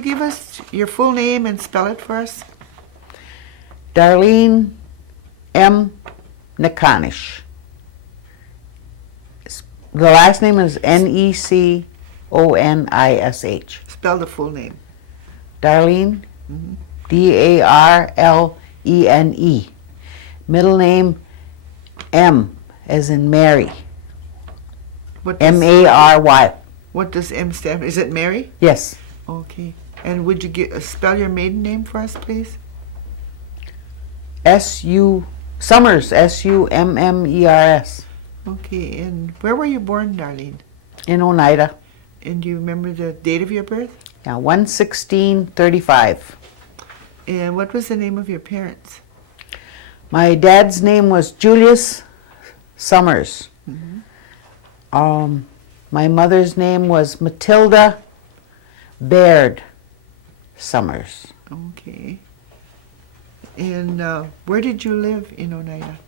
Give us your full name and spell it for us. Darlene M. Neconish. The last name is Neconish. Spell the full name. Darlene, Darlene. Middle name M, as in Mary. Mary. What does M stand for? Is it Mary? Yes. Okay. And would you spell your maiden name for us, please? Summers, Summers. Okay. And where were you born, Darlene? In Oneida. And do you remember the date of your birth? Yeah, 1/16/35. And what was the name of your parents? My dad's name was Julius Summers. My mother's name was Matilda Baird Summers. Okay. And where did you live in Oneida?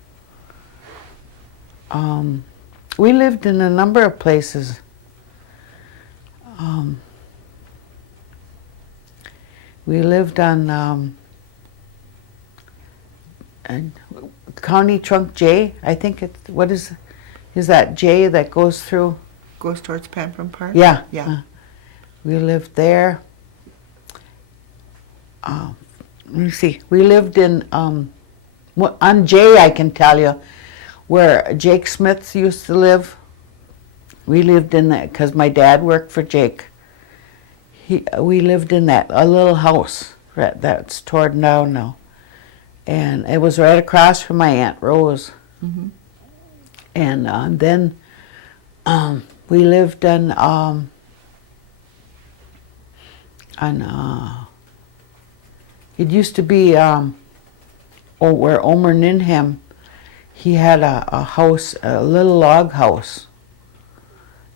We lived in a number of places. We lived on County Trunk J. I think is that J that goes through? Goes towards Pampram Park? Yeah. Yeah. We lived there. Let me see. We lived in, on J, I can tell you, where Jake Smith used to live. We lived in that, because my dad worked for Jake. We lived in a little house that's torn down now. And it was right across from my Aunt Rose. And then we lived on it used to be where Omer Ninham, he had a house, a little log house.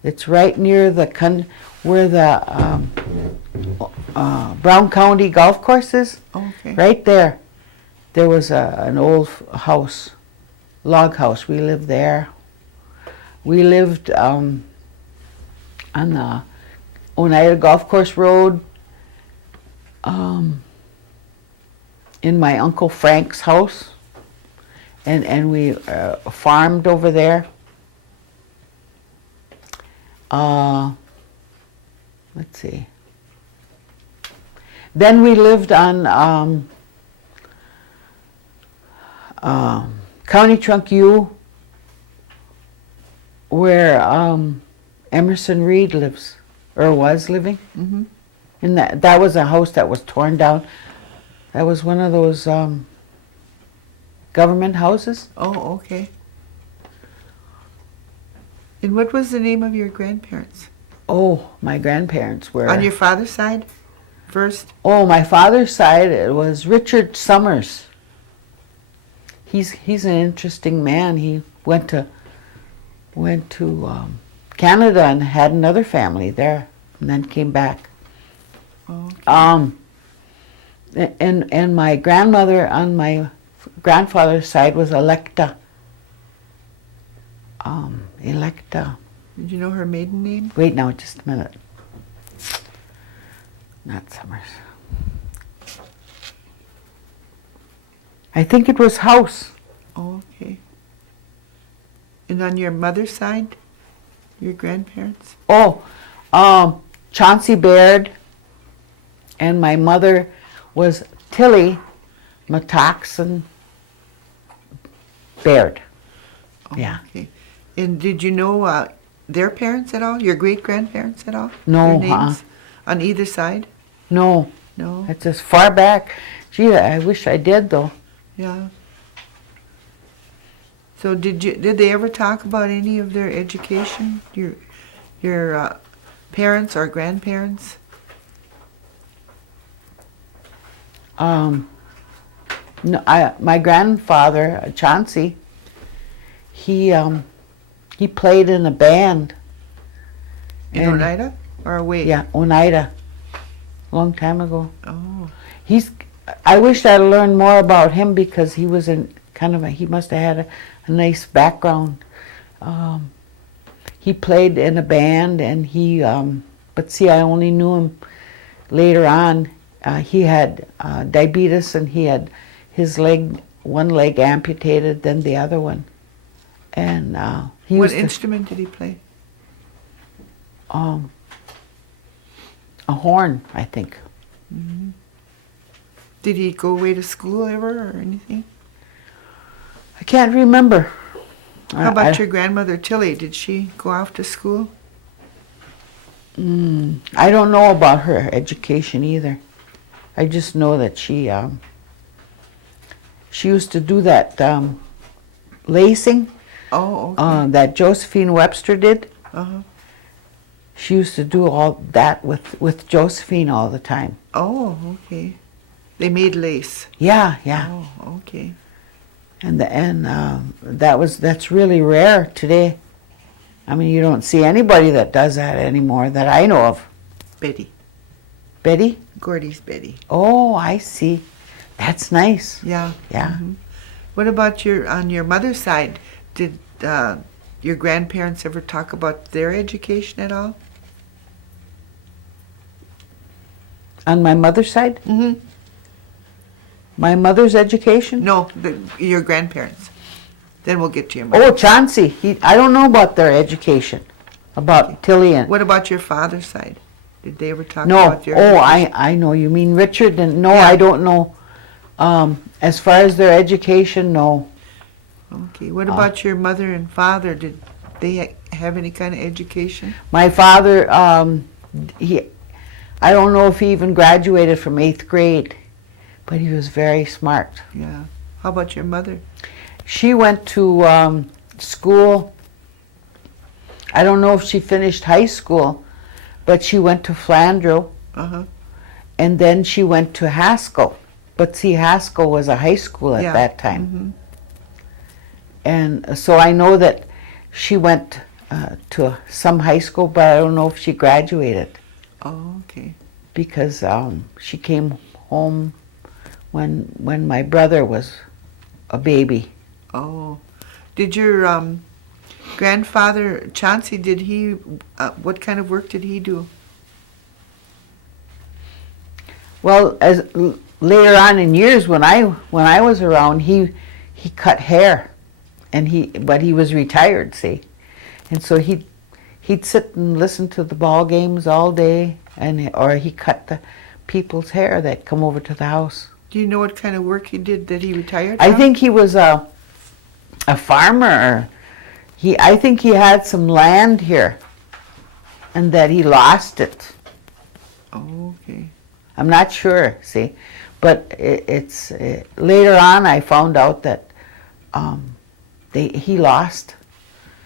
It's right near where the Brown County Golf Course is. Okay. Right there. There was an old house, log house. We lived there. We lived on the Oneida Golf Course Road, in my Uncle Frank's house, and we farmed over there. Let's see. Then we lived on County Trunk U, where Emerson Reed lives, or was living. And that was a house that was torn down. That was one of those government houses. Oh, okay. And what was the name of your grandparents? Oh, my grandparents were... On your father's side first? Oh, my father's side, it was Richard Summers. He's an interesting man. He went to Canada and had another family there, and then came back. Okay. And my grandmother on my grandfather's side was Electa. Electa. Did you know her maiden name? Wait now, just a minute. Not Summers. I think it was House. Oh, okay. And on your mother's side, your grandparents? Oh, Chauncey Baird, and my mother was Tilly Matoxen Baird. Oh, Yeah. Okay. And did you know their parents at all? Your great-grandparents at all? No, Their names? On either side? No. No? It's as far back. Gee, I wish I did though. Yeah. So did they ever talk about any of their education? Your parents or grandparents? No, my grandfather, Chauncey, he played in a band. In Oneida or away? Yeah, Oneida. Long time ago. Oh. I wish I'd learned more about him because he was he must have had a nice background. He played in a band and but see, I only knew him later on, he had diabetes, and he had one leg amputated, then the other one. And he What used instrument did he play? a horn, I think. Did he go away to school ever or anything? I can't remember. How about your grandmother Tilly? Did she go off to school? I don't know about her education either. I just know that she used to do that lacing Oh, okay. that Josephine Webster did. Uh-huh. She used to do all that with Josephine all the time. Oh, okay. They made lace. Yeah, yeah. Oh, okay. That's really rare today. I mean, you don't see anybody that does that anymore that I know of. Betty. Betty? Gordy's Betty. Oh, I see. That's nice. Yeah. Yeah. What about on your mother's side? Did your grandparents ever talk about their education at all? On my mother's side? Mm-hmm. My mother's education? No, your grandparents. Then we'll get to your mother. Oh, Chauncey. I don't know about their education. About Tilly and... What about your father's side? Did they ever talk No. about your Oh, education? I know. You mean Richard? And no, Yeah. I don't know. As far as their education, no. Okay. What about your mother and father? Did they have any kind of education? My father, I don't know if he even graduated from 8th grade, but he was very smart. Yeah. How about your mother? She went to school. I don't know if she finished high school, but she went to Flandreau, Uh-huh. and then she went to Haskell. But see, Haskell was a high school at that time. Mm-hmm. And so I know that she went to some high school, but I don't know if she graduated, Oh, okay. because she came home when my brother was a baby. Oh. Did your grandfather, Chauncey, did he, what kind of work did he do? Well, later on in years, when I was around, he cut hair, but he was retired, see, and so he'd sit and listen to the ball games all day, or he cut the people's hair that come over to the house. Do you know what kind of work he did that he retired I from? think he was a farmer. I think he had some land here, and that he lost it. Oh, okay. I'm not sure, see, but it's later on I found out that he lost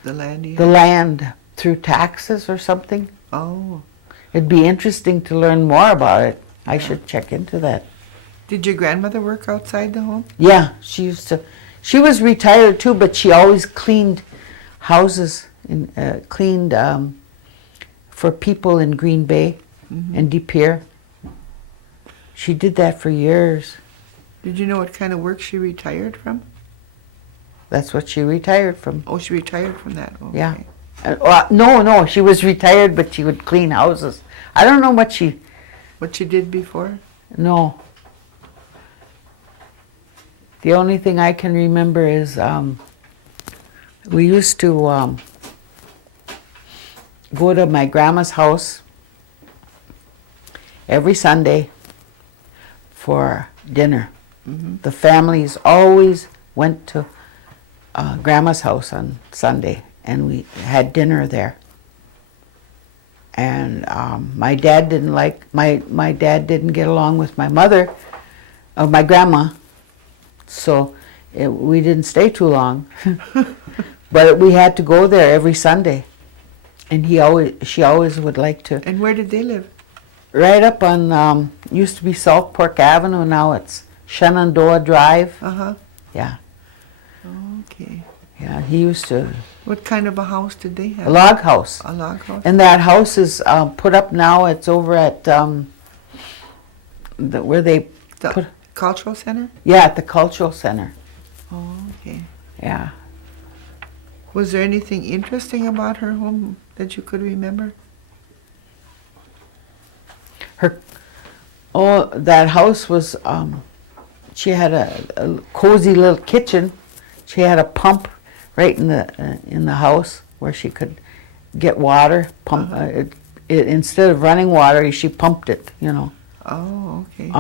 The land he the had? land through taxes or something. Oh. It'd be interesting to learn more about it. I should check into that. Did your grandmother work outside the home? Yeah, she used to. She was retired too, but she always cleaned houses and cleaned for people in Green Bay and De Pere. She did that for years. Did you know what kind of work she retired from? That's what she retired from. Oh, she retired from that. Okay. Yeah. No, she was retired, but she would clean houses. I don't know what she... What she did before? No. The only thing I can remember is we used to go to my grandma's house every Sunday for dinner. The families always went to grandma's house on Sunday, and we had dinner there. And my dad didn't get along with my mother, my grandma, so we didn't stay too long. But we had to go there every Sunday, and she always would like to. And where did they live? Right up on used to be Salt Pork Avenue. Now it's Shenandoah Drive. Uh-huh. Yeah, Okay. yeah. He used to What kind of a house did they have? a log house. A log house? And that house is put up now. It's over at where they The put. cultural center? Yeah, at the cultural center. Oh, okay. Yeah. Was there anything interesting about her home that you could remember? Oh, that house was, she had a cozy little kitchen. She had a pump right in the house where she could get water. Pump instead of running water, she pumped it. You know. Oh, okay.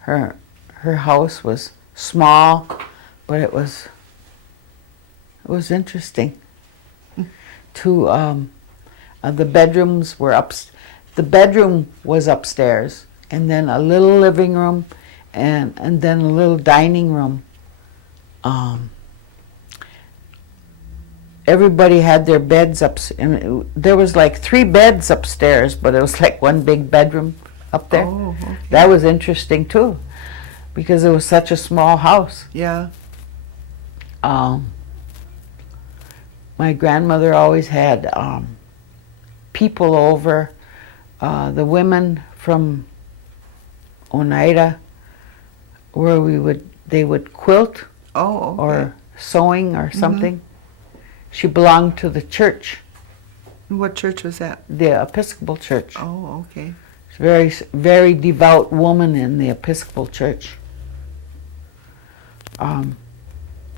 Her house was small, but it was interesting. The bedrooms were the bedroom was upstairs, and then a little living room, and then a little dining room. Everybody had their beds up, and there was like 3 beds upstairs, but it was like one big bedroom up there. Oh, okay. That was interesting too, because it was such a small house. Yeah. My grandmother always had people over. The women from Oneida, where they would quilt Oh, okay. or sewing or something. She belonged to the church, What church was that? the Episcopal Church. Oh, okay. She's a very, very devout woman in the Episcopal Church.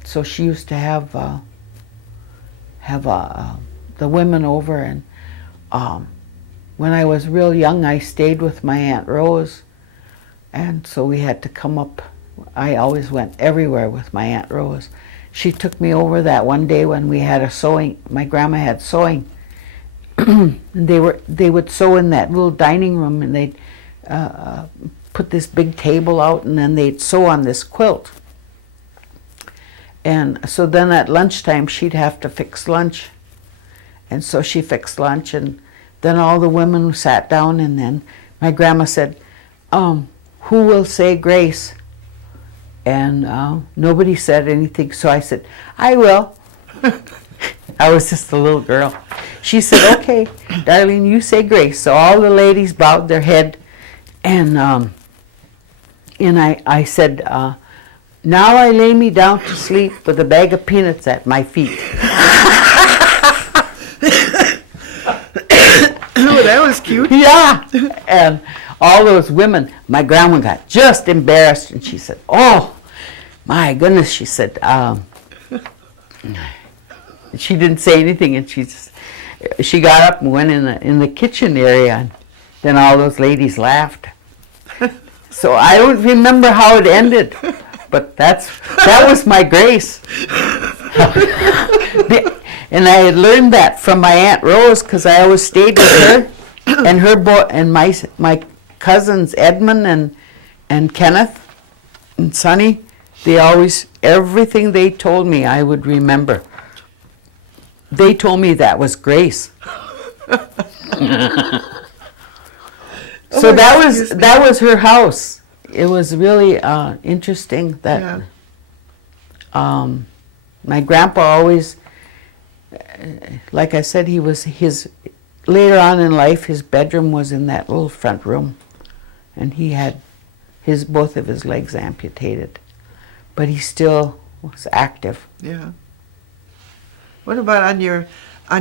So she used to have the women over, and when I was real young, I stayed with my Aunt Rose, and so we had to come up. I always went everywhere with my Aunt Rose. She took me over that one day when we had a sewing. My grandma had sewing. They would sew in that little dining room, and they'd put this big table out, and then they'd sew on this quilt. And so then at lunchtime, she'd have to fix lunch. And so she fixed lunch, and then all the women sat down, and then my grandma said, who will say grace? And nobody said anything, so I said, I will. I was just a little girl. She said, okay, Darlene, you say grace. So all the ladies bowed their head, and I said, now I lay me down to sleep with a bag of peanuts at my feet. Oh, that was cute. Yeah. And all those women, my grandma got just embarrassed, and she said, oh, my goodness, she said, she didn't say anything, and she got up and went in the kitchen area, and then all those ladies laughed. So I don't remember how it ended, but that was my grace. And I had learned that from my Aunt Rose, because I always stayed with her, and her boy and my cousins Edmund and Kenneth and Sonny. They always, everything they told me, I would remember. They told me that was grace. So that was her house. It was really interesting that my grandpa always, like I said, later on in life, his bedroom was in that little front room, and he had both of his legs amputated, but he still was active. Yeah. What about on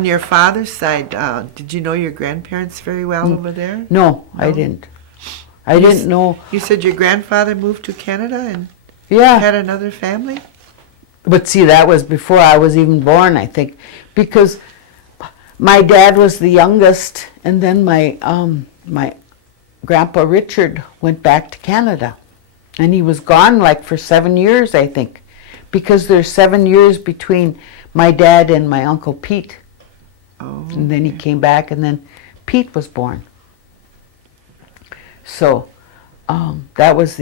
your father's side? Did you know your grandparents very well over there? No, I didn't. I didn't know. You said your grandfather moved to Canada and Yeah. had another family? But see, that was before I was even born, I think, because my dad was the youngest, and then my grandpa Richard went back to Canada, and he was gone like for 7 years, I think, because there's 7 years between my dad and my Uncle Pete. Oh. And then he came back, and then Pete was born. So that was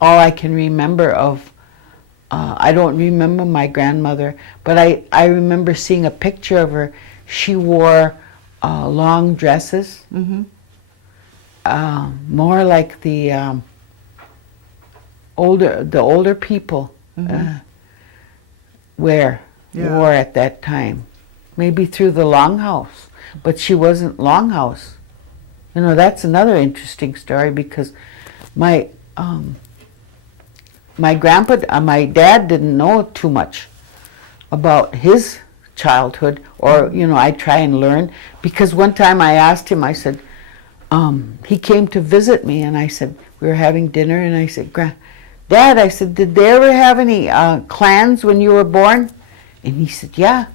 all I can remember of. I don't remember my grandmother, but I remember seeing a picture of her. She wore long dresses, more like the older people wore at that time. Maybe through the Longhouse, but she wasn't Longhouse. You know, that's another interesting story, because my dad didn't know too much about his childhood, or I try and learn. Because one time I asked him, I said, he came to visit me, and I said, we were having dinner, and I said, Dad, I said, did they ever have any clans when you were born? And he said, yeah.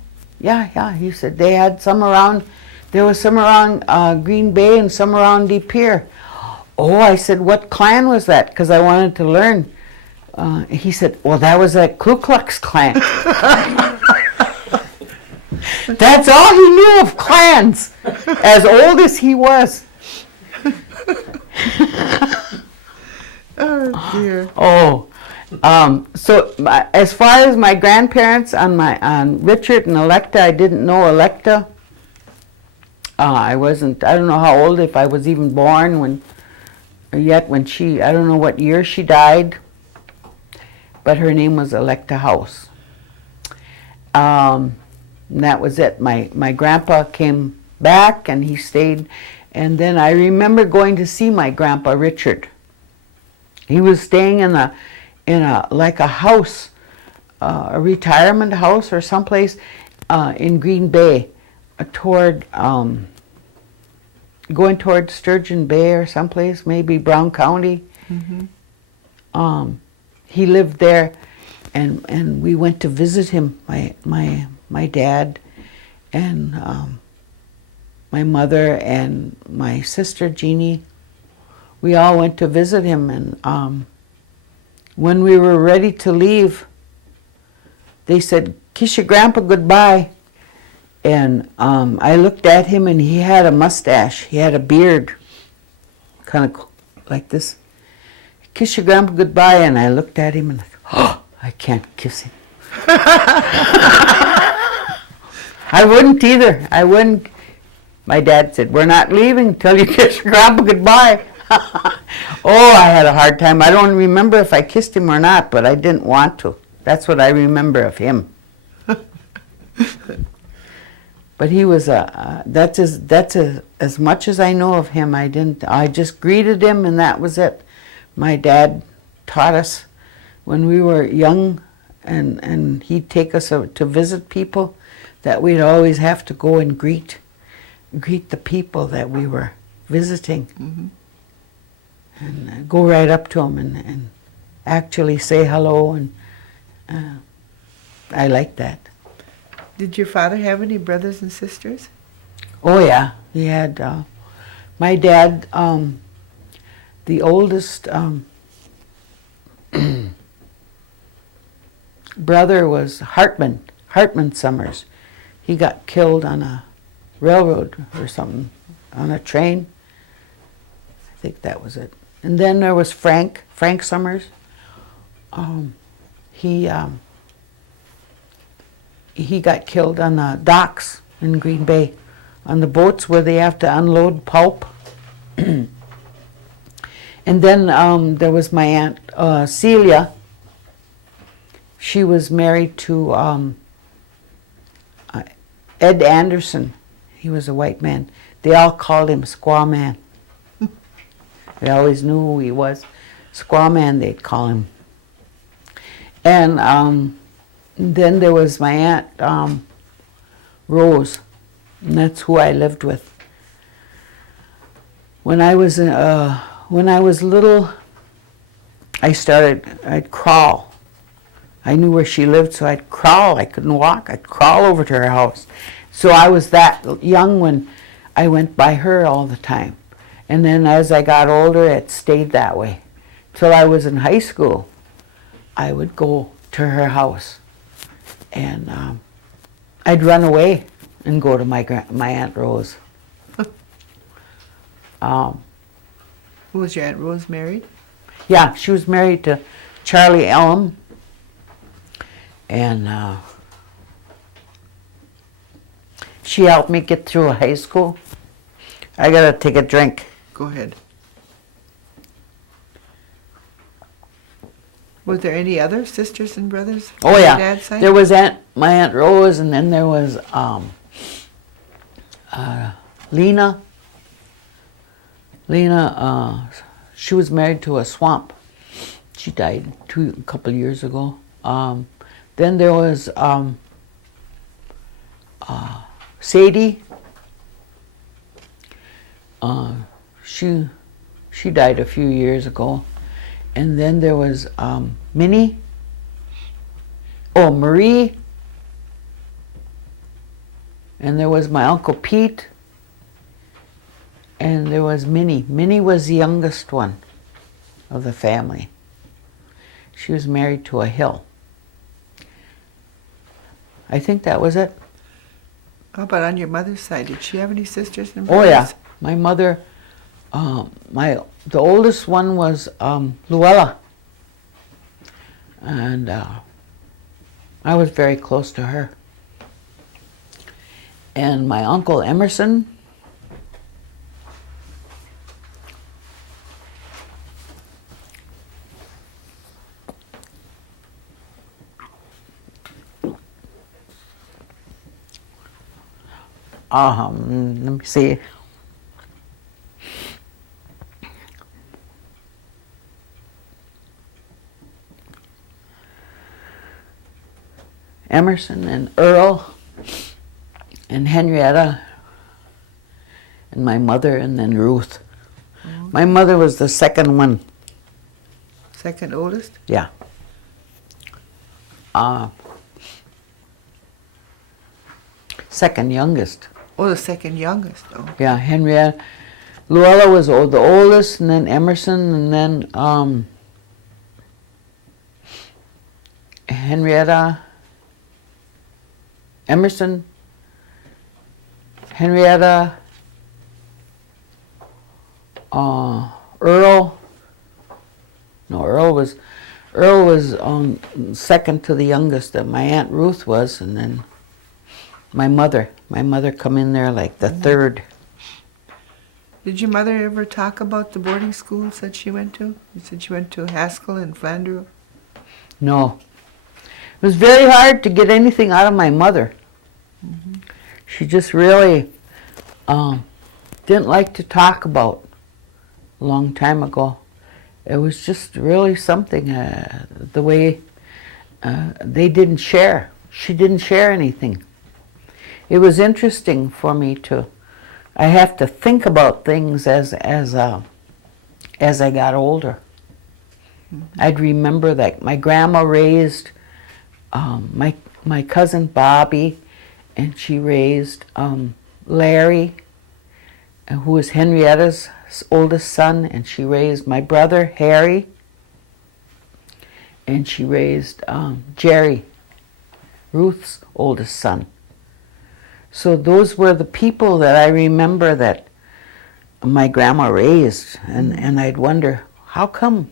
He said they had some around. There was some around Green Bay and some around De Pere. Oh, I said, what clan was that? Because I wanted to learn. He said, well, that was a Ku Klux Klan. That's all he knew of clans, as old as he was. Oh dear. Oh, so as far as my grandparents on Richard and Electa, I didn't know Electa. I don't know how old, if I was even born when I don't know what year she died, but her name was Electa House. And that was it. My grandpa came back and he stayed, and then I remember going to see my grandpa Richard. He was staying in a like a house, a retirement house or someplace in Green Bay, going toward Sturgeon Bay or someplace, maybe Brown County. Mm-hmm. He lived there, and we went to visit him. My dad, and my mother and my sister Jeannie. We all went to visit him, and when we were ready to leave, they said, "Kiss your grandpa goodbye." And I looked at him, and he had a mustache. He had a beard, kind of like this. "Kiss your grandpa goodbye." And I looked at him, and I thought, oh, I can't kiss him. I wouldn't either. I wouldn't. My dad said, "We're not leaving till you kiss your grandpa goodbye." Oh, I had a hard time. I don't remember if I kissed him or not, but I didn't want to. That's what I remember of him. But he was that's as much as I know of him. I just greeted him, and that was it. My dad taught us when we were young, and he'd take us to visit people, that we'd always have to go and greet the people that we were visiting. Mm-hmm. And go right up to them and actually say hello, and I like that. Did your father have any brothers and sisters? Oh yeah, he had. My dad, the oldest brother was Hartman Summers. He got killed on a railroad or something, on a train. I think that was it. And then there was Frank Summers. He got killed on the docks in Green Bay, on the boats where they have to unload pulp. And then there was my aunt Celia. She was married to Ed Anderson. He was a white man. They all called him Squaw Man. We always knew who he was. Squaw Man, they'd call him. And then there was my aunt Rose, and that's who I lived with. When I was little, I'd crawl. I knew where she lived, so I'd crawl. I couldn't walk. I'd crawl over to her house. So I was that young when I went by her all the time. And then as I got older, it stayed that way. Till I was in high school, I would go to her house. And I'd run away and go to my Aunt Rose. Was your Aunt Rose married? Yeah, she was married to Charlie Elm. And she helped me get through high school. I gotta take a drink. Go ahead. Was there any other sisters and brothers? Oh on your yeah, dad's side? there was my Aunt Rose, and then there was Lena. Lena, she was married to a swamp. She died a couple years ago. Then there was Sadie, she died a few years ago. And then there was Minnie. Oh, Marie. And there was my Uncle Pete. And there was Minnie. Minnie was the youngest one of the family. She was married to a Hill. I think that was it. How about on your mother's side? Did she have any sisters and Oh brothers? yeah, my mother, the oldest one was Luella, and I was very close to her. And my uncle Emerson, let me see. Emerson and Earl and Henrietta and my mother and then Ruth. Oh. My mother was the second one. Second oldest? Yeah. Second youngest. Oh, the second youngest. Oh. Yeah, Henrietta. Luella was the oldest, and then Emerson, and then Henrietta, Emerson, Henrietta, Earl. No, Earl was second to the youngest that my Aunt Ruth was, and then my mother come in there like the third. Did your mother ever talk about the boarding schools that she went to? You said she went to Haskell and Flandreau. No. It was very hard to get anything out of my mother. Mm-hmm. She just really didn't like to talk about a long time ago. It was just really something, the way they didn't share. She didn't share anything. It was interesting for me I have to think about things as I got older. Mm-hmm. I'd remember that my grandma raised my cousin Bobby, and she raised Larry, who was Henrietta's oldest son, and she raised my brother Harry, and she raised Jerry, Ruth's oldest son. So those were the people that I remember that my grandma raised, and I'd wonder, how come?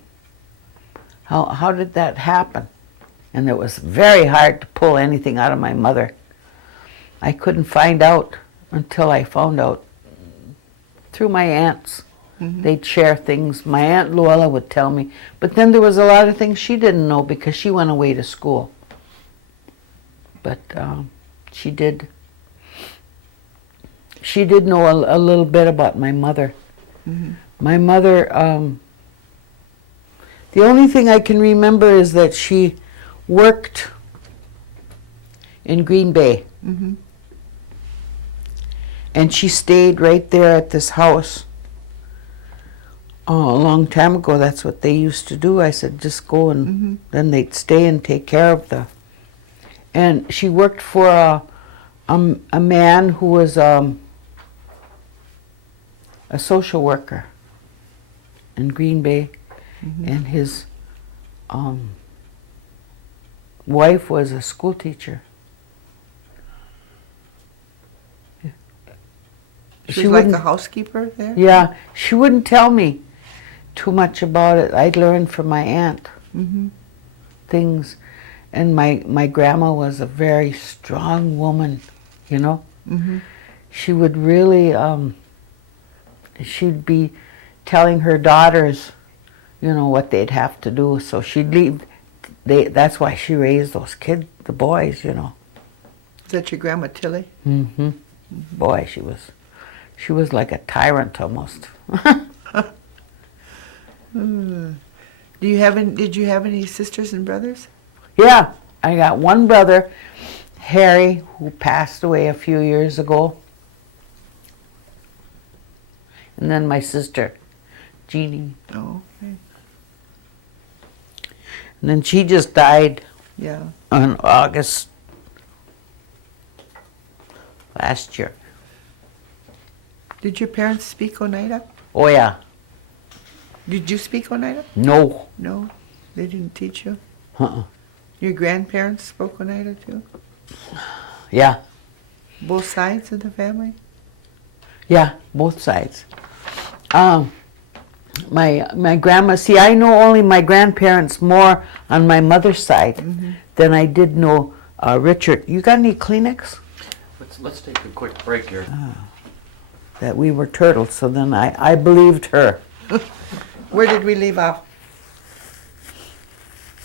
How did that happen? And it was very hard to pull anything out of my mother. I couldn't find out until I found out through my aunts. Mm-hmm. They'd share things. My Aunt Luella would tell me, but then there was a lot of things she didn't know because she went away to school. But she did know a little bit about my mother. Mm-hmm. My mother, the only thing I can remember is that she worked in Green Bay. Mm-hmm. And she stayed right there at this house. Oh, a long time ago, that's what they used to do. I said, just go, and then they'd stay and take care of And she worked for a man who was a social worker in Green Bay, and his wife was a school teacher. She was like a housekeeper there? Yeah, she wouldn't tell me too much about it. I'd learned from my aunt things. And my grandma was a very strong woman, you know. Mm-hmm. She would really, she'd be telling her daughters, you know, what they'd have to do. So she'd leave. That's why she raised those kids, the boys, you know. Is that your grandma Tilly? Mm-hmm. Boy, she was like a tyrant almost. Did you have any sisters and brothers? Yeah, I got one brother, Harry, who passed away a few years ago. And then my sister, Jeannie. Oh, okay. And then she just died Yeah. on August last year. Did your parents speak Oneida? Oh yeah. Did you speak Oneida? No. No, they didn't teach you. Uh-uh. Your grandparents spoke Oneida too? Yeah. Both sides of the family? Yeah, both sides. My grandma, see, I know only my grandparents more on my mother's side than I did know Richard. You got any Kleenex? Let's take a quick break here. That we were turtles, so then I believed her. Where did we leave off?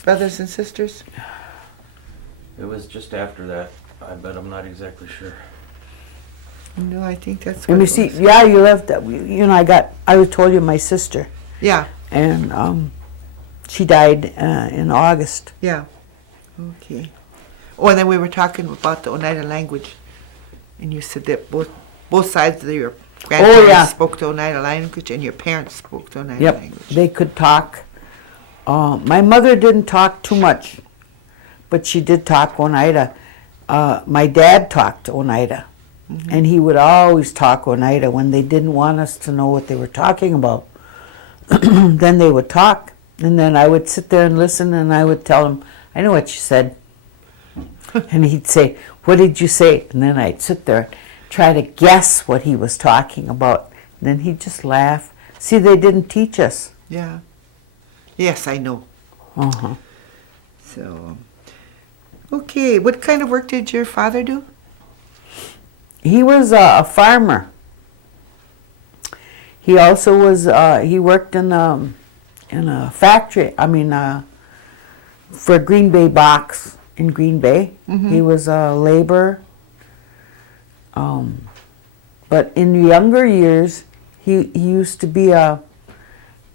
Brothers and sisters? It was just after that. I bet I'm not exactly sure. No, I think that's what Let me it see. was. Yeah, you left that. You know, I told you my sister, Yeah, and she died in August. yeah. Okay. Oh, and then we were talking about the Oneida language. And you said that both sides of your grandparents yeah. spoke the Oneida language and your parents spoke the Oneida Yep, language. they could talk. My mother didn't talk too much, but she did talk Oneida. My dad talked Oneida, and he would always talk Oneida when they didn't want us to know what they were talking about. Then they would talk, and then I would sit there and listen, and I would tell him, I know what you said. And he'd say, what did you say? And then I'd sit there and try to guess what he was talking about. And then he'd just laugh. See, they didn't teach us. Yeah. Yes, I know. Uh-huh. So, okay. What kind of work did your father do? He was a farmer. He also was, he worked in a factory, for Green Bay Box in Green Bay. He was a laborer. But in younger years, he used to be a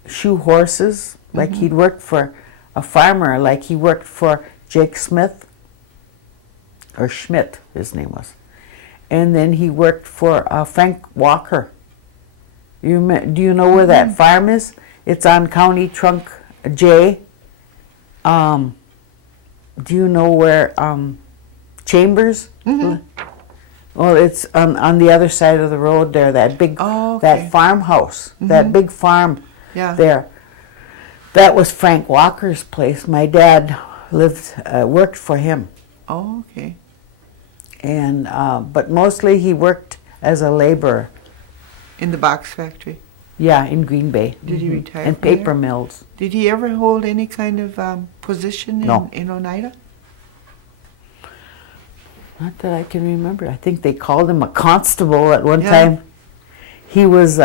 shoe horses, like he'd worked for a farmer, like he worked for Jake Smith, or Schmidt, his name was. And then he worked for Frank Walker. Do you know where that farm is? It's on County Trunk J. Do you know where Chambers? Well, it's on the other side of the road there. That big, that farmhouse, that big farm there. That was Frank Walker's place. My dad worked for him. Oh, okay. And but mostly he worked as a laborer. In the box factory. Yeah, in Green Bay. Did he retire And from paper there? mills. Did he ever hold any kind of position No. in Oneida? Not that I can remember. I think they called him a constable at one Yeah. time. He was,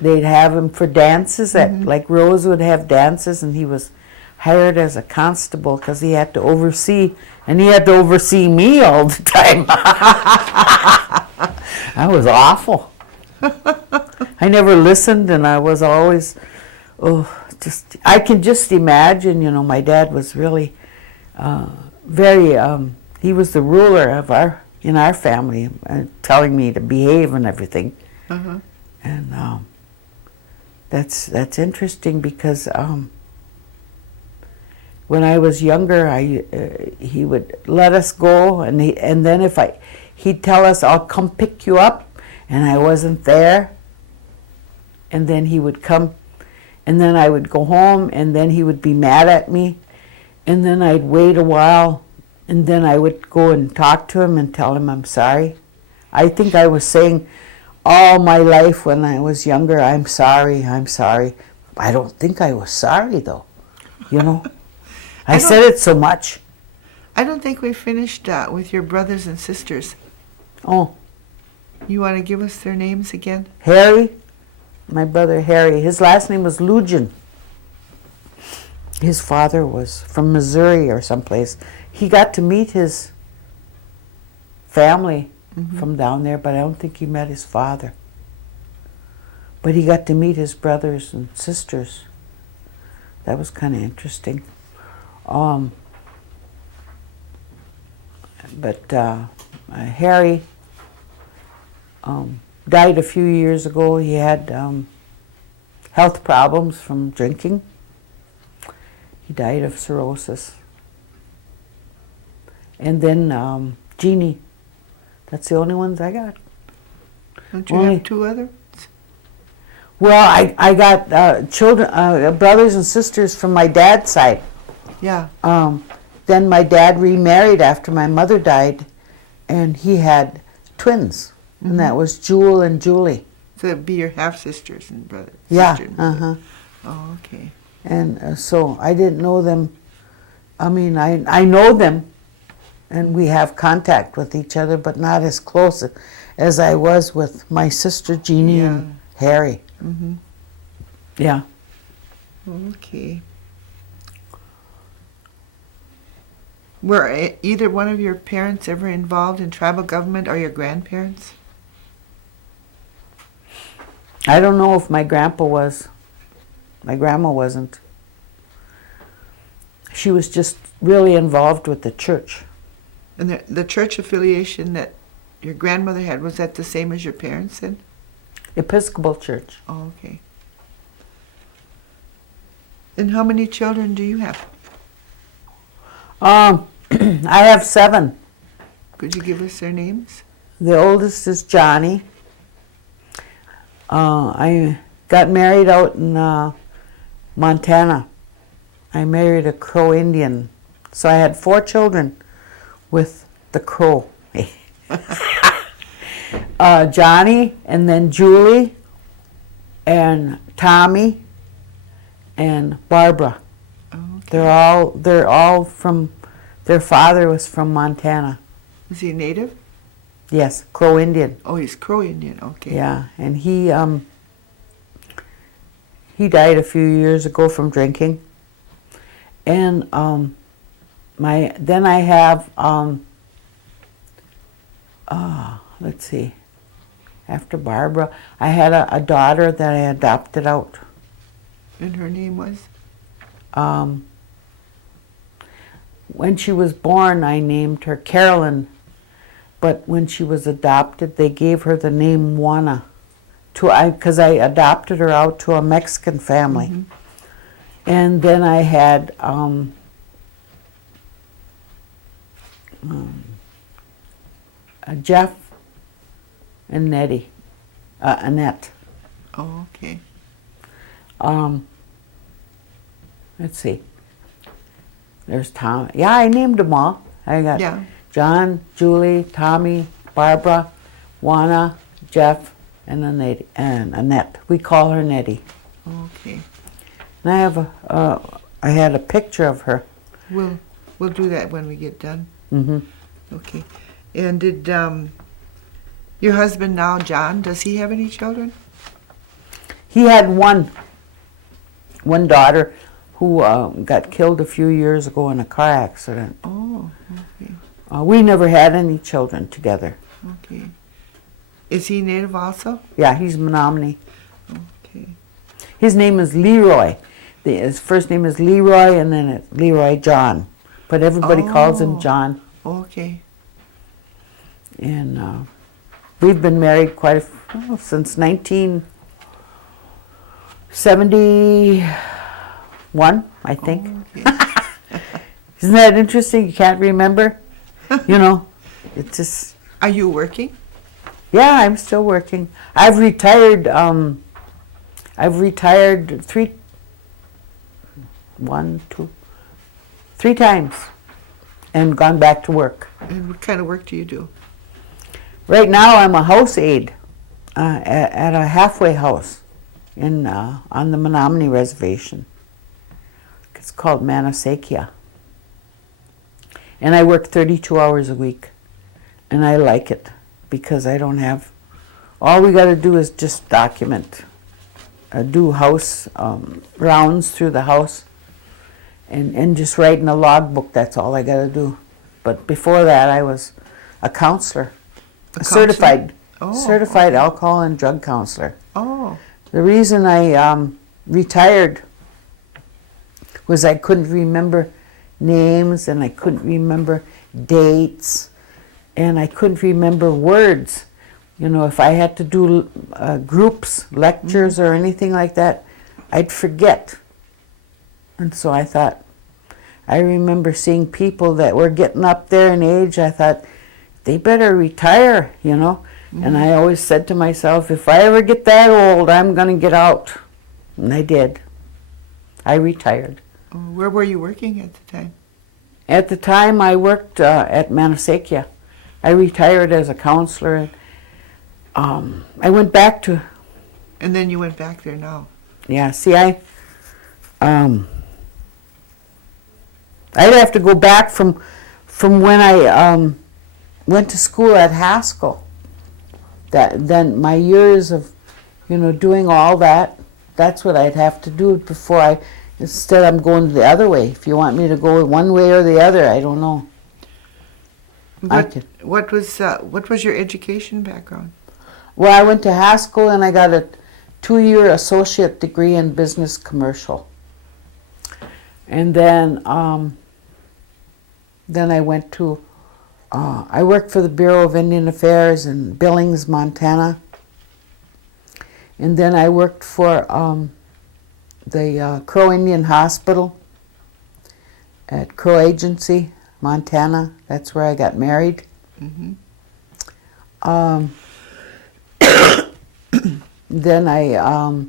they'd have him for dances, like Rose would have dances, and he was hired as a constable because he had to oversee, and he had to oversee me all the time. That was awful. I never listened, and I was always, I can just imagine, my dad was really very, he was the ruler of in our family, telling me to behave and everything. And that's interesting because when I was younger, he would let us go, and then he'd tell us, "I'll come pick you up," and I wasn't there. And then he would come, and then I would go home, and then he would be mad at me, and then I'd wait a while, and then I would go and talk to him and tell him I'm sorry. I think I was saying all my life when I was younger, I'm sorry, I'm sorry. I don't think I was sorry, though, I said it so much. I don't think we finished with your brothers and sisters. Oh, You want to give us their names again? Harry, my brother Harry, his last name was Lugin. His father was from Missouri or someplace. He got to meet his family from down there, but I don't think he met his father. But he got to meet his brothers and sisters. That was kind of interesting. But Harry died a few years ago. He had health problems from drinking. He died of cirrhosis. And then Jeannie. That's the only ones I got. Don't you Only- have two others? Well, I got children, brothers and sisters from my dad's side. Yeah. Then my dad remarried after my mother died, and he had twins, and that was Jewel and Julie. So it'd be your half sisters and brothers. Yeah, sister and brother. uh-huh. Oh, okay. And so I didn't know them. I mean, I know them, and we have contact with each other, but not as close as I was with my sister Jeannie and Harry. Mm-hmm. Yeah. Okay. Were either one of your parents ever involved in tribal government, or your grandparents? I don't know if my grandpa was. My grandma wasn't. She was just really involved with the church. And the church affiliation that your grandmother had, was that the same as your parents then? Episcopal church. Oh, okay. And how many children do you have? I have 7. Could you give us their names? The oldest is Johnny. I got married out in Montana. I married a Crow Indian. So I had 4 children with the Crow. Johnny, and then Julie, and Tommy, and Barbara. Okay. They're all from, their father was from Montana. Is he native? Yes, Crow Indian. Oh, he's Crow Indian. Okay. Yeah, and he died a few years ago from drinking. And then I have let's see, after Barbara, I had a daughter that I adopted out. And her name was? When she was born, I named her Carolyn, but when she was adopted, they gave her the name Juana, because I adopted her out to a Mexican family. Mm-hmm. And then I had Jeff and Nettie, Annette. Oh, okay. Let's see. There's Tom. Yeah, I named them all. I got Yeah. John, Julie, Tommy, Barbara, Juana, Jeff, and Annette. We call her Nettie. Okay. And I have I had a picture of her. We'll do that when we get done. Mm-hmm. Okay. And did your husband now, John, does he have any children? He had one daughter who got killed a few years ago in a car accident. Oh, okay. We never had any children together. Okay. Is he native also? Yeah, he's Menominee. Okay. His name is Leroy. His first name is Leroy, and then it's Leroy John. But everybody calls him John. Okay. And we've been married since 1971, I think. Okay. Isn't that interesting? You can't remember? You know, it's just... Are you working? Yeah, I'm still working. I've retired 3 times and gone back to work. And what kind of work do you do? Right now I'm a house aide at a halfway house on the Menominee Reservation. It's called Manasakia. And I work 32 hours a week. And I like it because I don't have... All we got to do is just document. Do house rounds through the house. And just write in a logbook. That's all I got to do. But before that, I was a counselor. A Certified. Oh, Certified alcohol and drug counselor. Oh, The reason I retired was I couldn't remember names and I couldn't remember dates. and I couldn't remember words. You know, if I had to do groups, lectures, or anything like that, I'd forget. And so I thought, I remember seeing people that were getting up there in age. I thought, they better retire, you know. And I always said to myself, if I ever get that old, I'm going to get out. And I did. I retired. Where were you working at the time? At the time, I worked at Manassackia. I retired as a counselor. I went back to... And then you went back there now. Yeah, see, I'd have to go back from when I went to school at Haskell. Then my years of, you know, doing all that, that's what I'd have to do before instead I'm going the other way. If you want me to go one way or the other, I don't know. What was your education background? Well, I went to Haskell and I got a 2-year associate degree in business commercial. And then I went to, I worked for the Bureau of Indian Affairs in Billings, Montana. And then I worked for the Crow Indian Hospital at Crow Agency, Montana. That's where I got married. Mm-hmm. Then I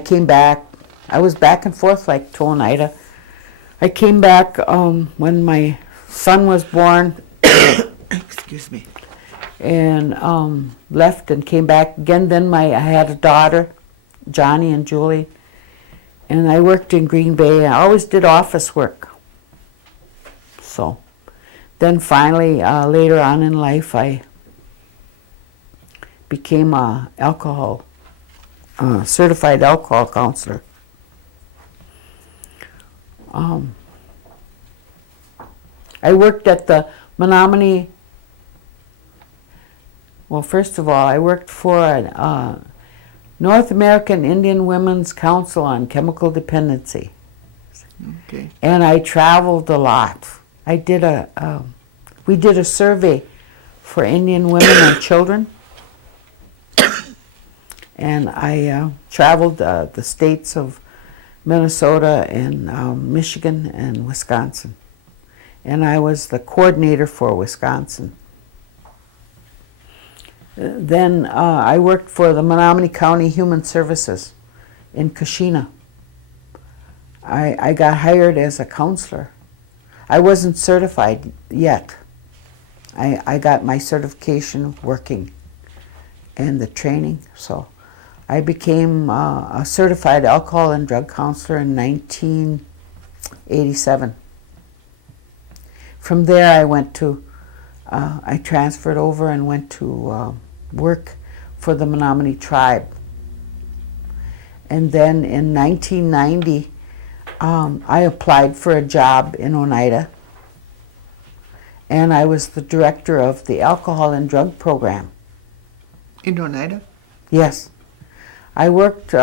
came back. I was back and forth like to Oneida. I came back when my son was born. Excuse me. And left and came back again. Then I had a daughter, Johnny and Julie, and I worked in Green Bay. I always did office work. So then finally, later on in life, I became a certified alcohol counselor. I worked at the Menominee. Well, first of all, I worked for a North American Indian Women's Council on Chemical Dependency. Okay. And I traveled a lot. We did a survey for Indian women and children. And I traveled the states of Minnesota and Michigan and Wisconsin. And I was the coordinator for Wisconsin. Then I worked for the Menominee County Human Services in Kashina. I got hired as a counselor. I wasn't certified yet. I got my certification working and the training. So I became a certified alcohol and drug counselor in 1987. From there I transferred over and went to work for the Menominee tribe. And then in 1990, I applied for a job in Oneida, and I was the director of the alcohol and drug program. In Oneida? Yes. I worked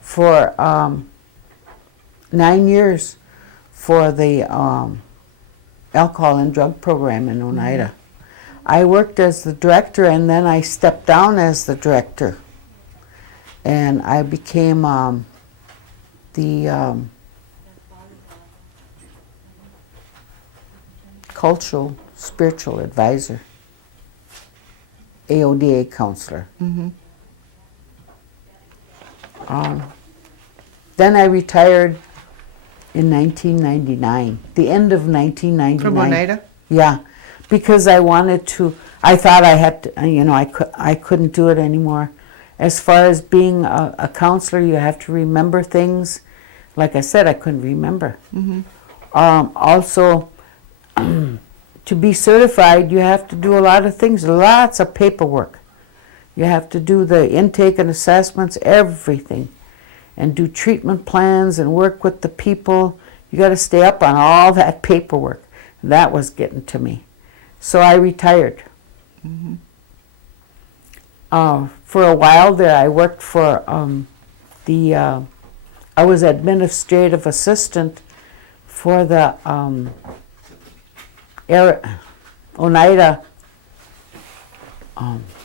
for 9 years for the alcohol and drug program in Oneida. I worked as the director, and then I stepped down as the director. And I became the cultural, spiritual advisor, AODA counselor. Mm-hmm. Then I retired in 1999, the end of 1999. From Oneida? Yeah, because I wanted to, I thought I had to, I couldn't do it anymore. As far as being a counselor, you have to remember things. Like I said, I couldn't remember. Mm-hmm. Also, to be certified, you have to do a lot of things, lots of paperwork. You have to do the intake and assessments, everything, and do treatment plans and work with the people. You got to stay up on all that paperwork. That was getting to me. So I retired. Mm-hmm. For a while there, I worked for I was administrative assistant for the Oneida.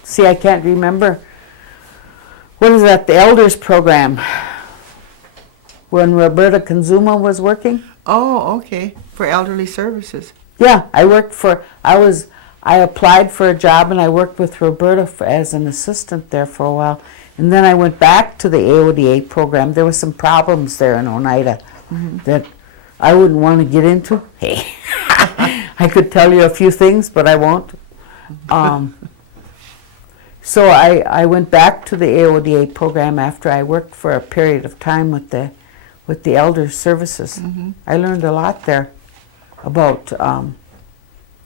See, I can't remember. What is that? The Elders Program. When Roberta Kanzuma was working. Oh, okay. For elderly services. Yeah, I applied for a job and I worked with Roberta as an assistant there for a while. And then I went back to the AODA program. There were some problems there in Oneida that I wouldn't want to get into. Hey, I could tell you a few things, but I won't. So I went back to the AODA program after I worked for a period of time with the elder services. I learned a lot there about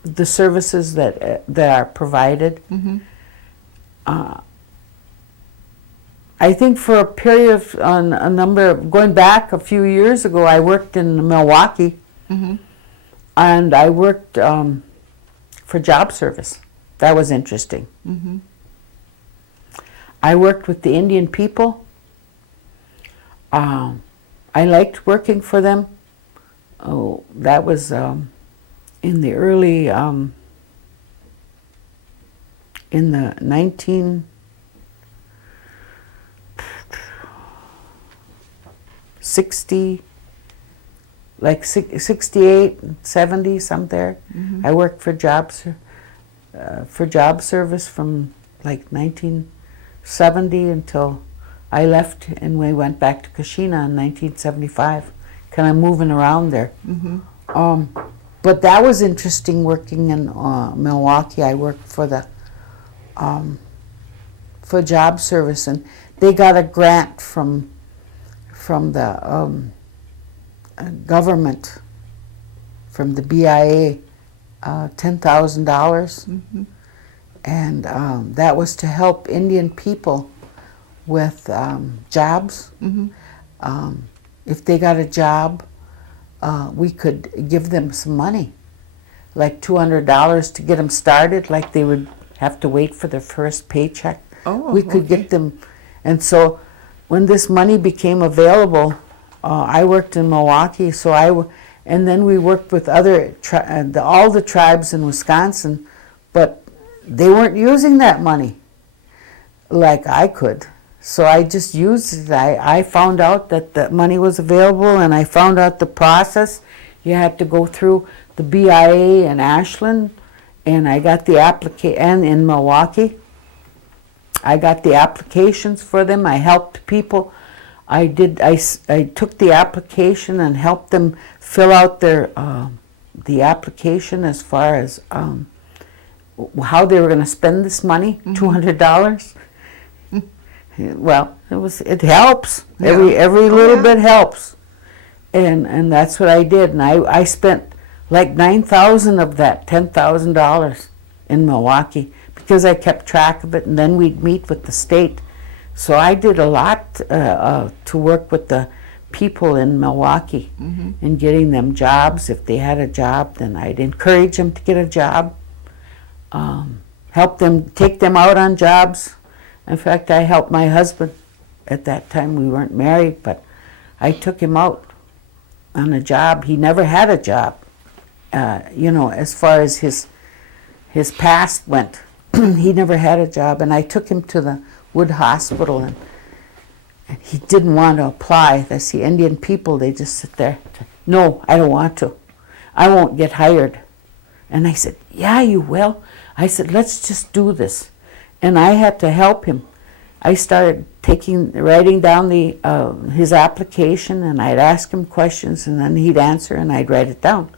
the services that are provided. I think for a period of going back a few years ago, I worked in Milwaukee, and I worked for job service. That was interesting. I worked with the Indian people. I liked working for them. Oh, that was in the early, in the 1960, like 68, 70, some there. I worked for job service from like 1970 until I left and we went back to Kashina in 1975, kind of moving around there. But that was interesting working in Milwaukee. I worked for the for job service, and they got a grant from the government, from the BIA, $10,000, and that was to help Indian people with jobs. If they got a job, we could give them some money, like $200 to get them started, like they would have to wait for their first paycheck. We could get them. And so when this money became available, I worked in Milwaukee, and then we worked with other all the tribes in Wisconsin, but they weren't using that money like I could. So I just used it. I found out that the money was available, and I found out the process. You had to go through the BIA in Ashland, and I got the and in Milwaukee. I got the applications for them. I helped people. I took the application and helped them fill out their the application as far as how they were going to spend this money, $200. Well, it helps. Every little bit helps, and that's what I did. And I spent like $9,000 of that $10,000 in Milwaukee because I kept track of it, and then we'd meet with the state. So I did a lot to work with the people in Milwaukee and getting them jobs. If they had a job, then I'd encourage them to get a job, help them, take them out on jobs. In fact, I helped my husband. At that time, we weren't married, but I took him out on a job. He never had a job, as far as his past went. He never had a job, and I took him to the Wood Hospital, and he didn't want to apply. That's the Indian people, they just sit there. No, I don't want to. I won't get hired. And I said, yeah, you will. I said, let's just do this. And I had to help him. I started writing down his application, and I'd ask him questions, and then he'd answer, and I'd write it down.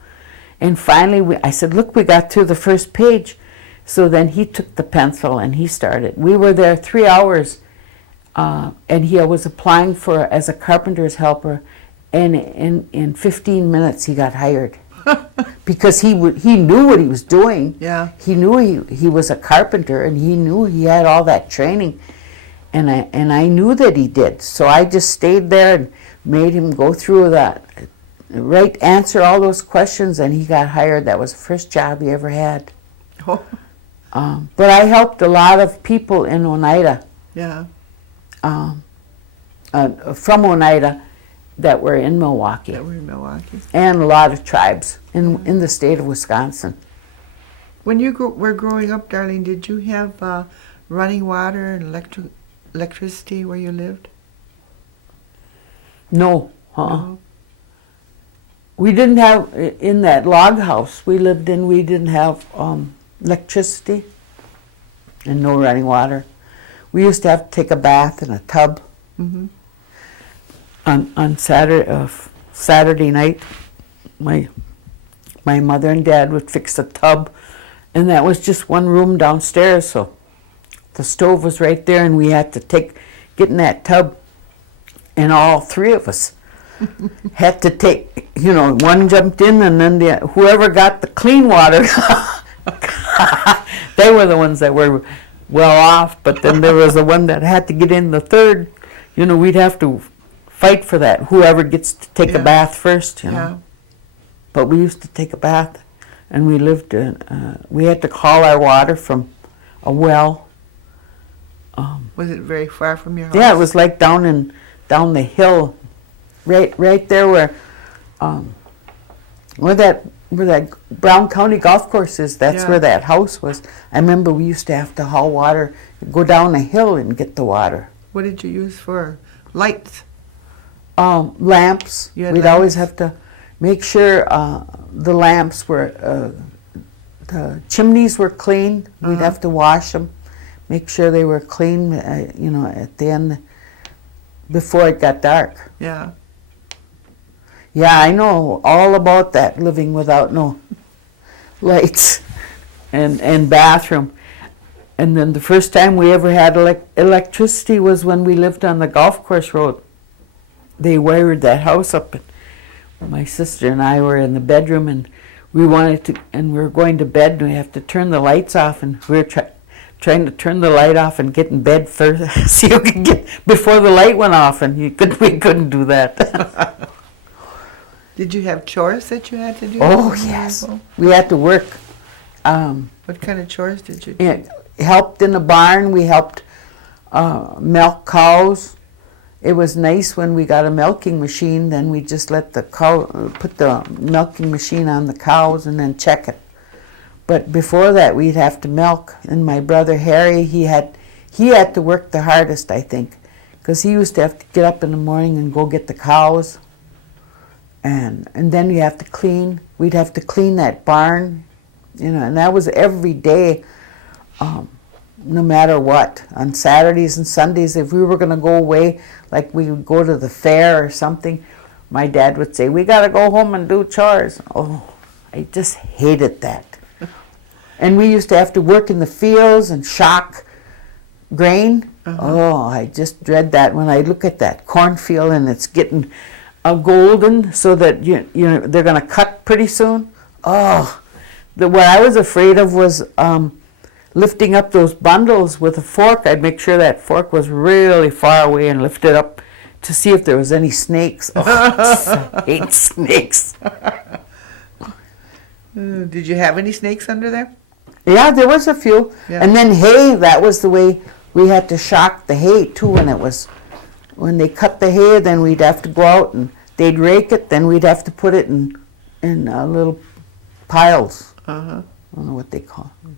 And finally, I said, look, we got through the first page. So then he took the pencil and he started. We were there 3 hours, and he was applying as a carpenter's helper, and in 15 minutes he got hired. Because he knew what he was doing. Yeah. He knew he was a carpenter, and he knew he had all that training, and I knew that he did. So I just stayed there and made him go through that, answer all those questions, and he got hired. That was the first job he ever had. Oh. But I helped a lot of people in Oneida. Yeah. From Oneida. That were in Milwaukee. And a lot of tribes in the state of Wisconsin. When you were growing up, Darlene, did you have running water and electricity where you lived? No. No? We didn't have, in that log house we lived in, we didn't have electricity and no running water. We used to have to take a bath in a tub. Mm-hmm. On Saturday night, my mother and dad would fix a tub, and that was just one room downstairs, so the stove was right there, and we had to get in that tub, and all three of us had to take, one jumped in, and then whoever got the clean water, they were the ones that were well off, but then there was the one that had to get in the third. We'd have to fight for that, whoever gets to take a bath first, Yeah. But we used to take a bath, and we lived we had to haul our water from a well. Was it very far from your house? Yeah, it was like down the hill, right there where that Brown County Golf Course is. That's Yeah. where that house was. I remember we used to have to haul water, go down a hill and get the water. What did you use for lights? Lamps. You had We'd lamps? always have to make sure the lamps were, the chimneys were clean. We'd have to wash them, make sure they were clean, at the end, before it got dark. Yeah. Yeah, I know all about that, living without no lights and bathroom. And then the first time we ever had electricity was when we lived on the golf course road. They wired that house up, and my sister and I were in the bedroom, and we were going to bed, and we have to turn the lights off, and we were trying to turn the light off and get in bed first, so you could get before the light went off, and we couldn't do that. Did you have chores that you had to do? Oh when you were yes, home? we had to work. What kind of chores did you do? It helped in the barn. We helped milk cows. It was nice when we got a milking machine. Then we just let the cow put the milking machine on the cows and then check it. But before that, we'd have to milk. And my brother Harry, he had to work the hardest, I think, because he used to have to get up in the morning and go get the cows. And then you have to clean. We'd have to clean that barn, and that was every day, no matter what. On Saturdays and Sundays, if we were going to go away, like we would go to the fair or something, my dad would say, "We got to go home and do chores." Oh, I just hated that. And we used to have to work in the fields and shock grain. Oh, I just dread that when I look at that cornfield and it's getting golden, so that they're going to cut pretty soon. Oh, what I was afraid of was lifting up those bundles with a fork. I'd make sure that fork was really far away and lift it up to see if there was any snakes. Oh, I hate snakes. Did you have any snakes under there? Yeah, there was a few. Yeah. And then hay, that was the way we had to shock the hay too. When they cut the hay, then we'd have to go out and they'd rake it, then we'd have to put it in little piles. Uh-huh. I don't know what they call it.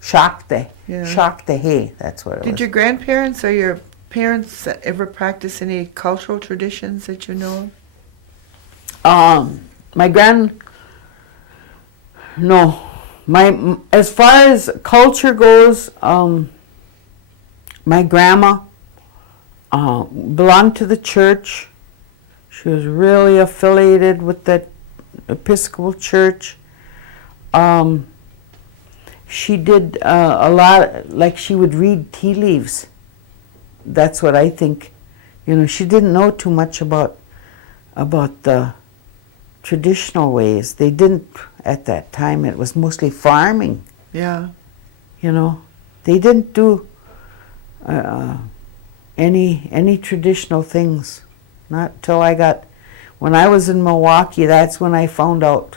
Shock the hay, that's what it was. Did your grandparents or your parents ever practice any cultural traditions that you know of? As far as culture goes, my grandma belonged to the church. She was really affiliated with the Episcopal Church. She did a lot, like she would read tea leaves. That's what I think. She didn't know too much about the traditional ways. They didn't at that time. It was mostly farming. Yeah. They didn't do any traditional things. Not till when I was in Milwaukee, that's when I found out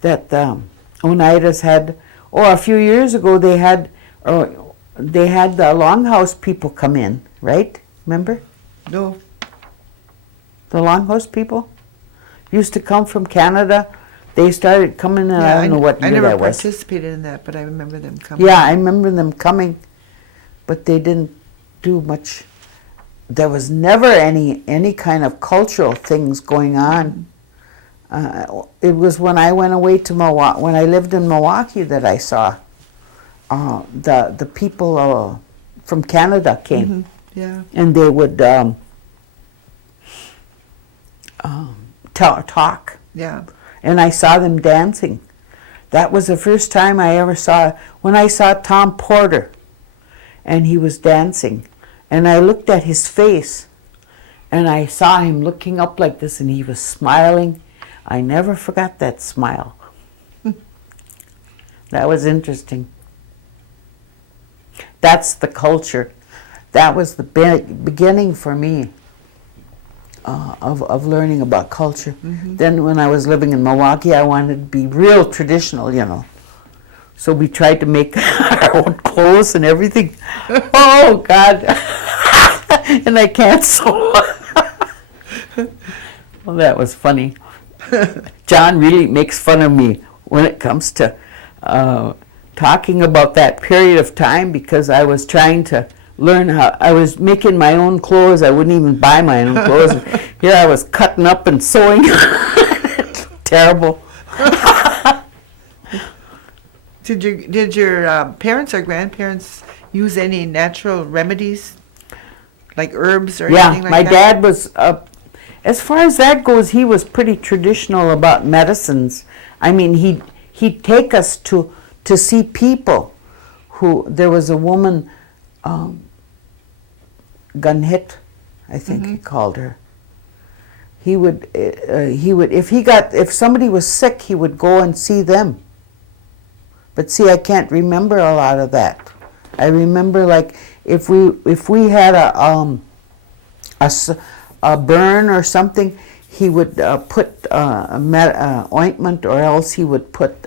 that the Oneidas had, a few years ago they had the Longhouse people come in, right? Remember? No. The Longhouse people used to come from Canada They started coming, and I don't know what I year never that was. participated in that, but I remember them coming. Yeah, I remember them coming, but they didn't do much. There was never any kind of cultural things going on. It was when I went away to Milwaukee, when I lived in Milwaukee, that I saw the people from Canada came, Mhm. Yeah. and they would talk, Yeah. and I saw them dancing. That was the first time I ever saw, when I saw Tom Porter, and he was dancing, and I looked at his face, and I saw him looking up like this, and he was smiling. I never forgot that smile. That was interesting. That's the culture. That was the beginning for me of learning about culture. Then when I was living in Milwaukee, I wanted to be real traditional, you know. So we tried to make our own clothes and everything. Oh, God. And I can't sew. Well, that was funny. John really makes fun of me when it comes to talking about that period of time, because I was trying to learn how, I was making my own clothes. I wouldn't even buy my own clothes. Here I was cutting up and sewing. Terrible. Did your parents or grandparents use any natural remedies, like herbs or anything like my that? dad was, as far as that goes, he was pretty traditional about medicines. I mean, he'd take us to see people who, there was a woman, Gunhit, I think he called her. He would, if somebody was sick, he would go and see them. But see, I can't remember a lot of that. I remember, like, if we had a burn or something, he would put ointment, or else he would put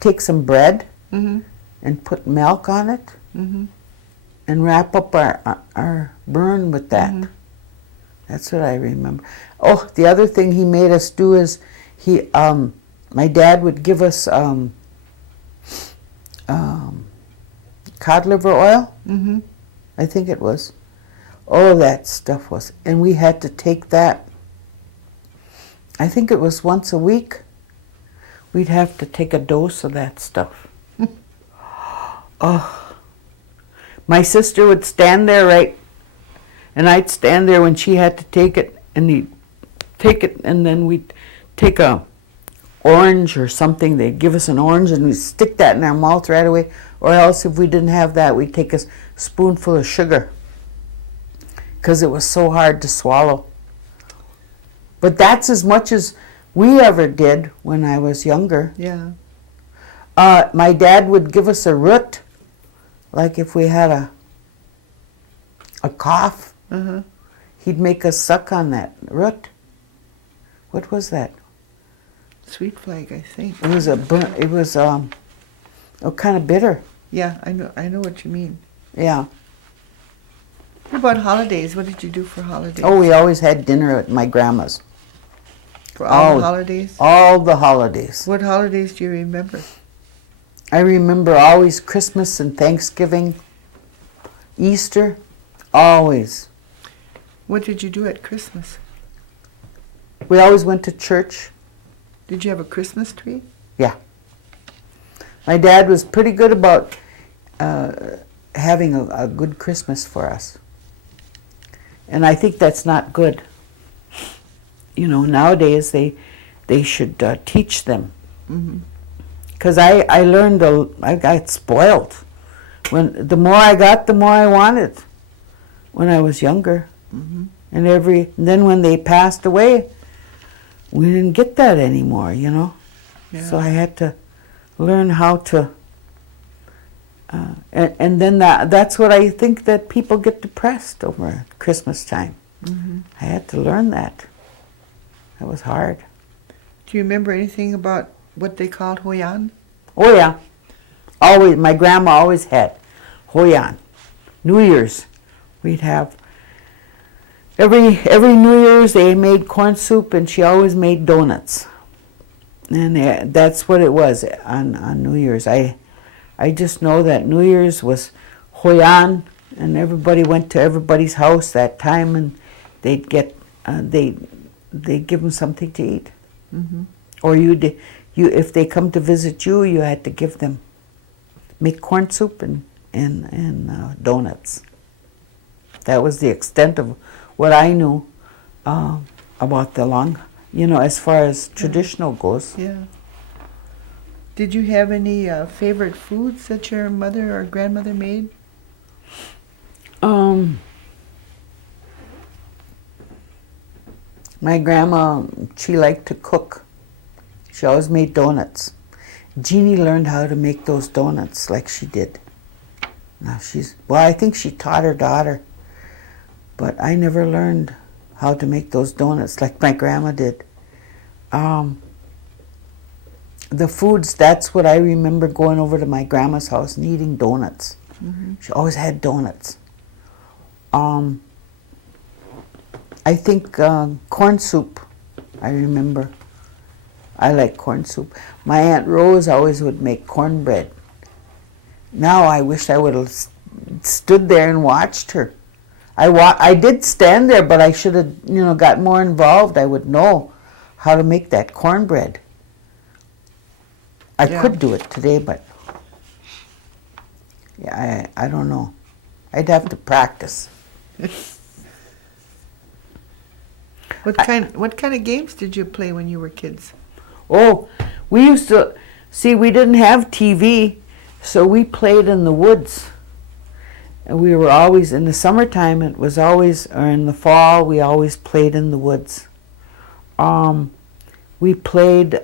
take some bread and put milk on it and wrap up our burn with that. That's what I remember. Oh, the other thing he made us do is my dad would give us cod liver oil. I think it was. Oh, that stuff was, and we had to take that. I think it was once a week. We'd have to take a dose of that stuff. Oh, my sister would stand there, right, and I'd stand there when she had to take it, and he'd take it, and then we'd take a orange or something. They'd give us an orange, and we'd stick that in our mouth right away. Or else, if we didn't have that, we'd take a spoonful of sugar, because it was so hard to swallow. But that's as much as we ever did when I was younger. Yeah. My dad would give us a root, like if we had a cough, he'd make us suck on that root. What was that? Sweet flag, I think. It was kind of bitter. Yeah, I know what you mean. Yeah. What about holidays? What did you do for holidays? Oh, we always had dinner at my grandma's. For all the holidays? All the holidays. What holidays do you remember? I remember always Christmas and Thanksgiving, Easter, always. What did you do at Christmas? We always went to church. Did you have a Christmas tree? Yeah. My dad was pretty good about having a good Christmas for us. And I think that's not good. You know, nowadays they should teach them. Because I learned, I got spoiled. The more I got, the more I wanted when I was younger. And then when they passed away, we didn't get that anymore, you know. Yeah. So I had to learn how to, and then that's what I think, that people get depressed over Christmas time. I had to learn that. That was hard. Do you remember anything about what they called Hoyan? Oh yeah, always. My grandma always had Hoyan. New Year's, we'd have every New Year's they made corn soup, and she always made donuts. And that's what it was on New Year's. I just know that New Year's was Hoyan, and everybody went to everybody's house that time, and they'd get they'd give them something to eat. Mm-hmm. Or you if they come to visit you, you had to give them make corn soup and donuts. That was the extent of what I knew about the long, as far as traditional goes. Yeah. Did you have any favorite foods that your mother or grandmother made? My grandma, she liked to cook. She always made donuts. Jeannie learned how to make those donuts like she did. Now I think she taught her daughter, but I never learned how to make those donuts like my grandma did. The foods, that's what I remember going over to my grandma's house and eating donuts. Mm-hmm. She always had donuts. I think corn soup, I remember. I like corn soup. My Aunt Rose always would make cornbread. Now I wish I would have stood there and watched her. I did stand there, but I should have, got more involved. I would know how to make that cornbread. I could do it today, but yeah, I don't know. I'd have to practice. What kind of games did you play when you were kids? Oh, we used to, we didn't have TV, so we played in the woods. And we were always, in the summertime, or in the fall, we always played in the woods. We played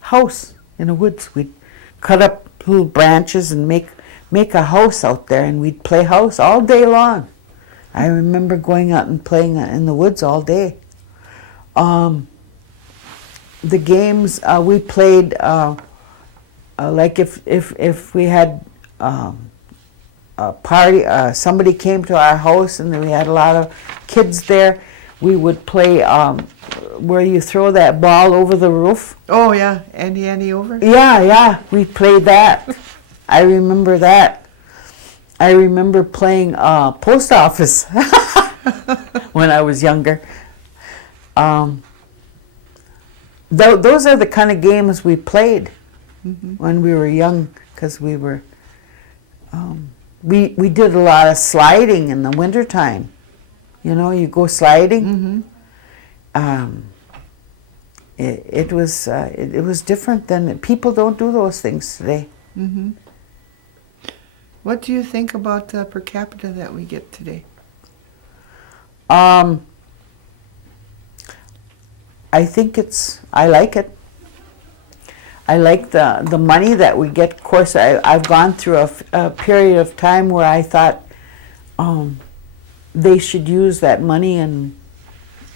house in the woods. We'd cut up little branches and make a house out there, and we'd play house all day long. I remember going out and playing in the woods all day. The games we played, like if we had a party, somebody came to our house and we had a lot of kids there, we would play where you throw that ball over the roof. Oh yeah, Andy over? Yeah, we played that. I remember that. I remember playing post office when I was younger. Those are the kind of games we played when we were young, because we were, we did a lot of sliding in the wintertime. You go sliding. It was different then. People don't do those things today. Mm-hmm. What do you think about the per capita that we get today? I think I like it. I like the money that we get. Of course, I've gone through a period of time where I thought they should use that money and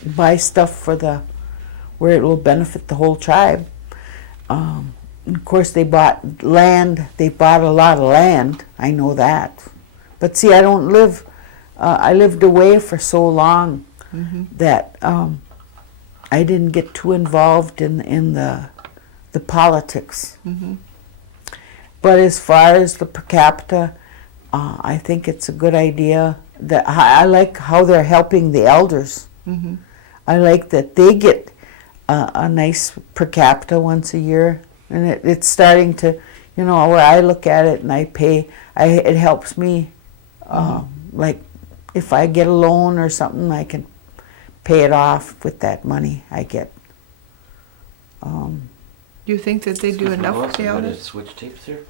buy stuff where it will benefit the whole tribe. Of course, they bought land. They bought a lot of land. I know that. But see, I don't live. I lived away for so long that I didn't get too involved in the politics. But as far as the per capita, I think it's a good idea. That I like how they're helping the elders. I like that they get a nice per capita once a year. And it's starting to, where I look at it and I pay, it helps me. Like if I get a loan or something, I can pay it off with that money I get. Do you think that they do enough for the elders? Switch tapes here?